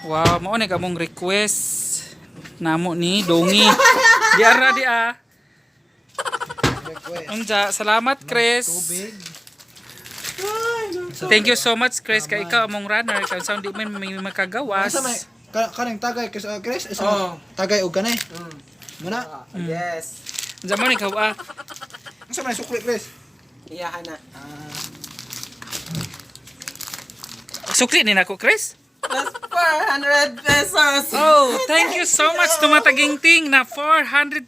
Wow, mao ni kamong request namo ni Dongi. Diara di ah. Unja, salamat Chris. Tubig. Thank you so much Chris kay ikaw among runner kay sound di man may makagawas. Asa may kanang tagay Chris asa tagay og kanay. Muna. Yes. Unja mo ni kaw ah. Asa may sukli Chris? Iyahan na. Sukli ni nako Chris. Plus 400 pesos. Oh, thank you so much tumataginting na 400,000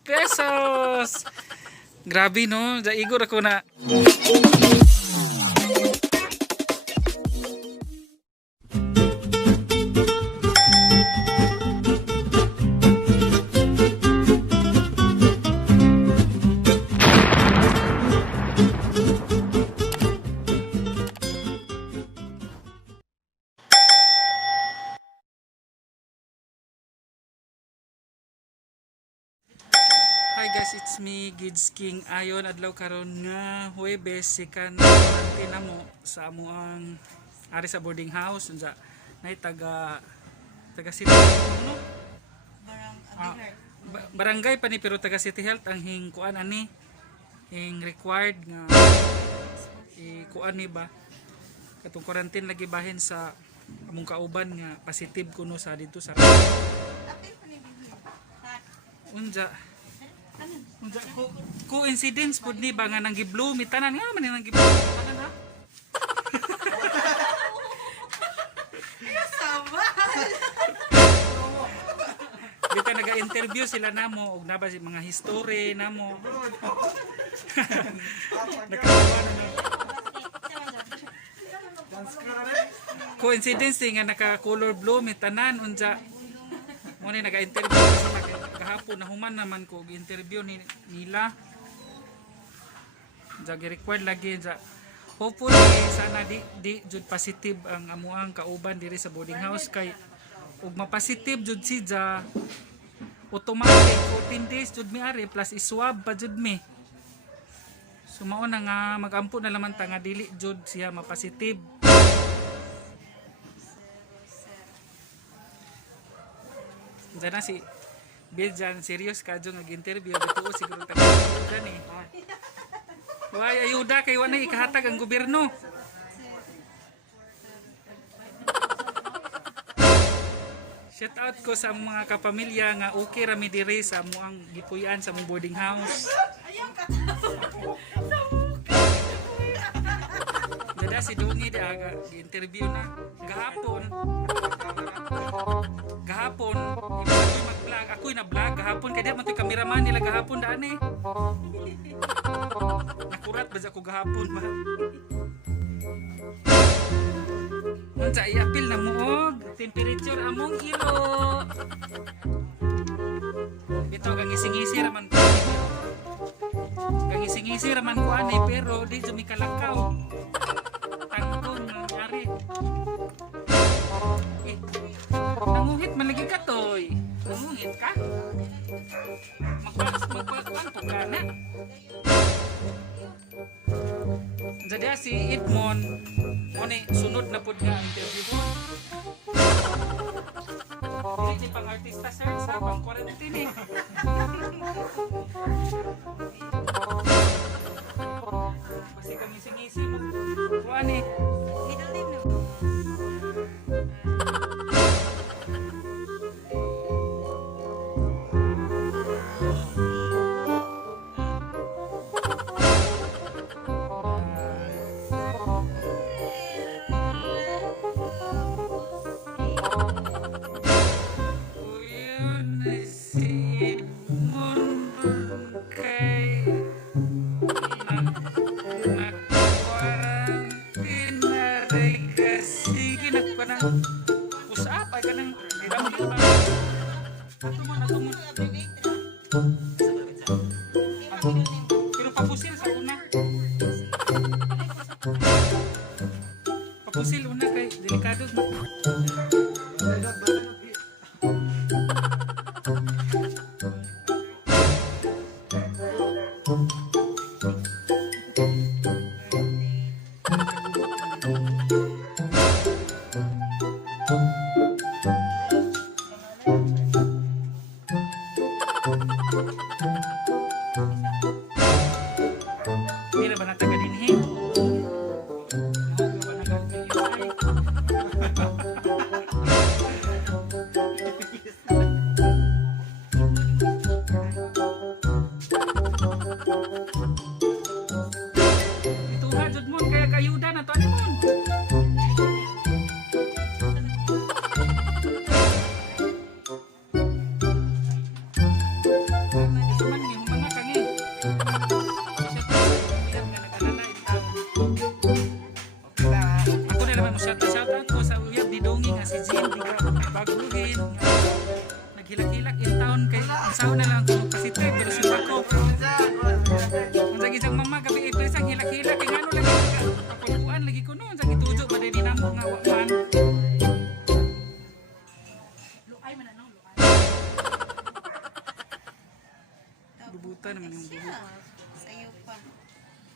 pesos. Grabe no, igor ako na. Hi guys, it's me, Gids King. Ayon adlaw karon nga Huwebes, second quarantine na mo sa amuang ari sa boarding house. Unsa nay taga City Health no? Barangay pa ni pero taga City Health ang hing kuan ani hing required nga kuan ni ba katong quarantine lagi bahin sa among kauban nga positive kuno sa dito sa unja coincidence pud ni ba nga nang gi-bloom tanan nga man nang gi-bloom tanan ha. Dito naga-interview sila namo og naba si mga history namo. Nakatawa na. Coincidence nga naka-color bloom tanan unja mo ni naga-interview sa kahapon nahuman naman ko interview nila jagi required lagi ja hopefully sana di jud positive ang amuang kauban diri sa boarding house kay ug ma-positive jud si ja automatic 14 days jud mi ari plus iswab pa jud mi so mao na nga magampo na lamang ta nga dili jud siya ma-positive. Diyan na si Biljan, serious ka dyan nag-interview. Dito siguro taga-ayuda ni. Why, ayuda kay wala ikahatag ang gobyerno. Shout out ko sa mga kapamilya nga okay rami dire sa muang gipuy-an sa mong boarding house. Dada si Dongi di aga gi-interview na gahapon mag-vlog ako'y na-vlog gahapon kaya man to'y kameraman nila gahapon daan eh nakurat ba ako gahapon ba unsa i-apil na mo og temperature among ilo ito gangising-ngisi raman ko gangising-ngisi raman ko ani pero di sumikalakaw tangkong nangyari nanguhit man lagi ka toy. Nanguhit ka? Magpagpagpagpag ka na. Jadi si Edmond mo sunod na pod nga interview mo. Dili pang artista sir sa pang quarantine. Kasi kami singisi mo. Kuan eh. Middle name no. Usap ay kanang pero papusil sa una. Papusil una kay delikado mo. Ituha jud mo kaya kayuda na to ani mo. Suman yung mga kangi. Ako na naman mo shout out ko sa uyab di dongi nga si Jim di ka baguhin. Naghilak-hilak in town kay usaw na lang ko kasi pero si Paco. Ang lagi sang mama gabi ito isang hilak-hilak kay ano lagi kapuluan lagi ko noon sa gitujo ba din namo nga wa man. Luay man ano luay. Bubutan naman yung bubu. Sayo pa.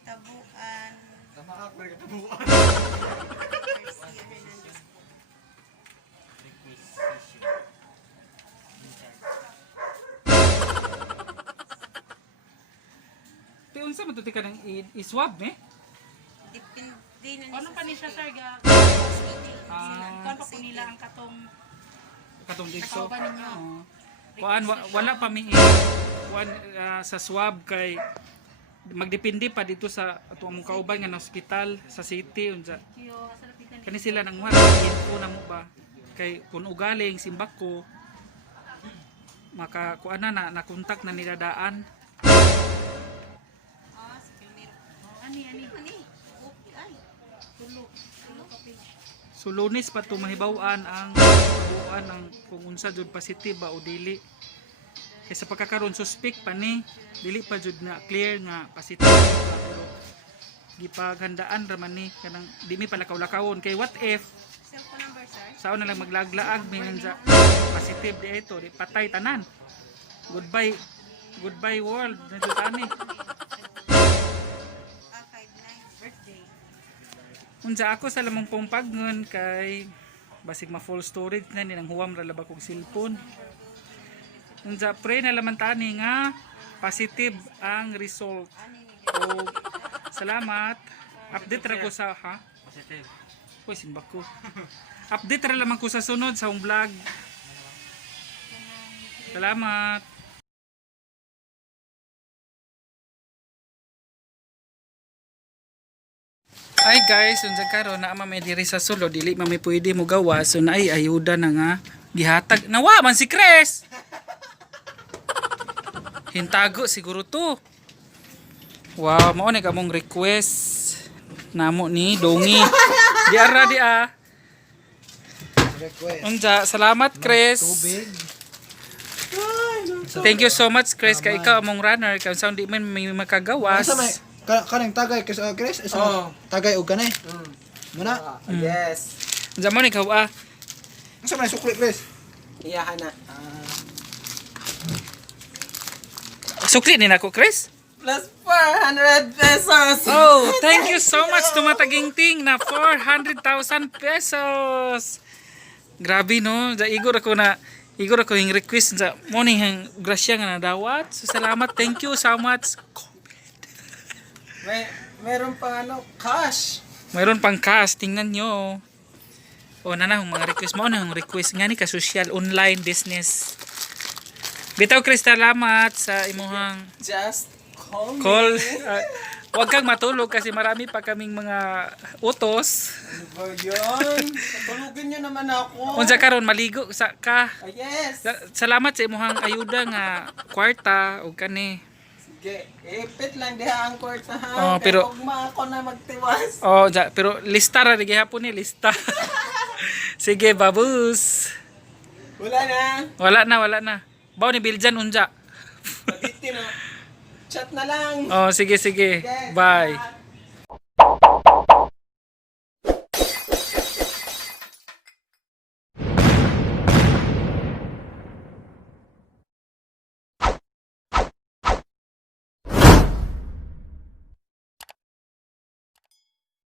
Tabuan. Tabuan. Garcia Hernandez. Pero unsa man to tika ng i-swab me? Depende na Ano pa ni siya sir ga? Kuan pa po nila ang Katong dito. kauban ninyo. Kuan wala pa mi kuan sa swab kay magdepende pa dito sa ato among kauban nga na ospital sa city unsa Yo asa lapitan kani sila nang wala info na mo ba kay kun ugaling simbak ko maka kuan na kontak na nila daan. Ah, si Pilmiro. ani Ani? Okay, ay. tulo ka page. So Lunes pa to mahibaw-an ang kabuuan ng kung unsa jud positive ba o dili. Kay sa pagkakaroon suspect pa ni dili pa jud na clear nga positive pa, pero gipaghandaan ra man ni kanang di mi palakaw-lakawon kay what if Cellphone number, sir? sao na lang maglaglaag mi sa positive di ito di patay tanan. Goodbye world na jud ani. Ah, 59. Birthday. Unsa ako sa lamang pong pagnon kay basig ma full storage na ni nang huwam ra laba kog cellphone. Unsa pray na laman tani nga positive ang result. O salamat. Update ra ko sa ha. Positive. Uy simbak ko. Update ra lamang ko sa sunod sa akong vlog. Salamat. Ay guys, unsa karon na may diri sa Sulo dili man may pwede mo gawa so naay ayuda na nga gihatag. Nawa man si Chris. Hintago siguro to. Wow, mao ni kamong request namo ni Dongi. Di ara di ah. Request. Unsa, salamat Chris. Tubig. Thank you so much Chris kay ikaw among runner kay unsa di man may makagawas. Asa may kanang tagay kasi Chris, asa tagay og kanay. Muna. Yes. Unsa man ikaw ah. Asa may sukli Chris? Iyahan na. Sukli ni nako Chris. Plus 400 pesos. Oh, thank you so much to Mataginting na 400,000 pesos. Grabe no, igor ako yung request sa morning hang grasya nga nadawat. So salamat, thank you so much. Meron pang cash. Mayroon pang cash, tingnan nyo. O nanahong mga request mo, nanahong request nga ni ka social online business. Bitaw Chris, salamat sa imuhang Just call me. call. Huwag kang matulog kasi marami pa kaming mga utos. Ano ba yun? Patulugin nyo naman ako. Unsa karon maligo sa ka. Ah, yes. Salamat sa imuhang ayuda nga kwarta o kani. Sige. Ipit lang diha ang kwarta ha. Oh, pero- Kaya ugma ako na magtiwas. Oh, pero lista ra di gihapon ni lista. Sige, babus. Wala na. Wala na. Baw ni Biljan unja. Pagiti na. Chat na lang. Oh, sige. Yes. Bye.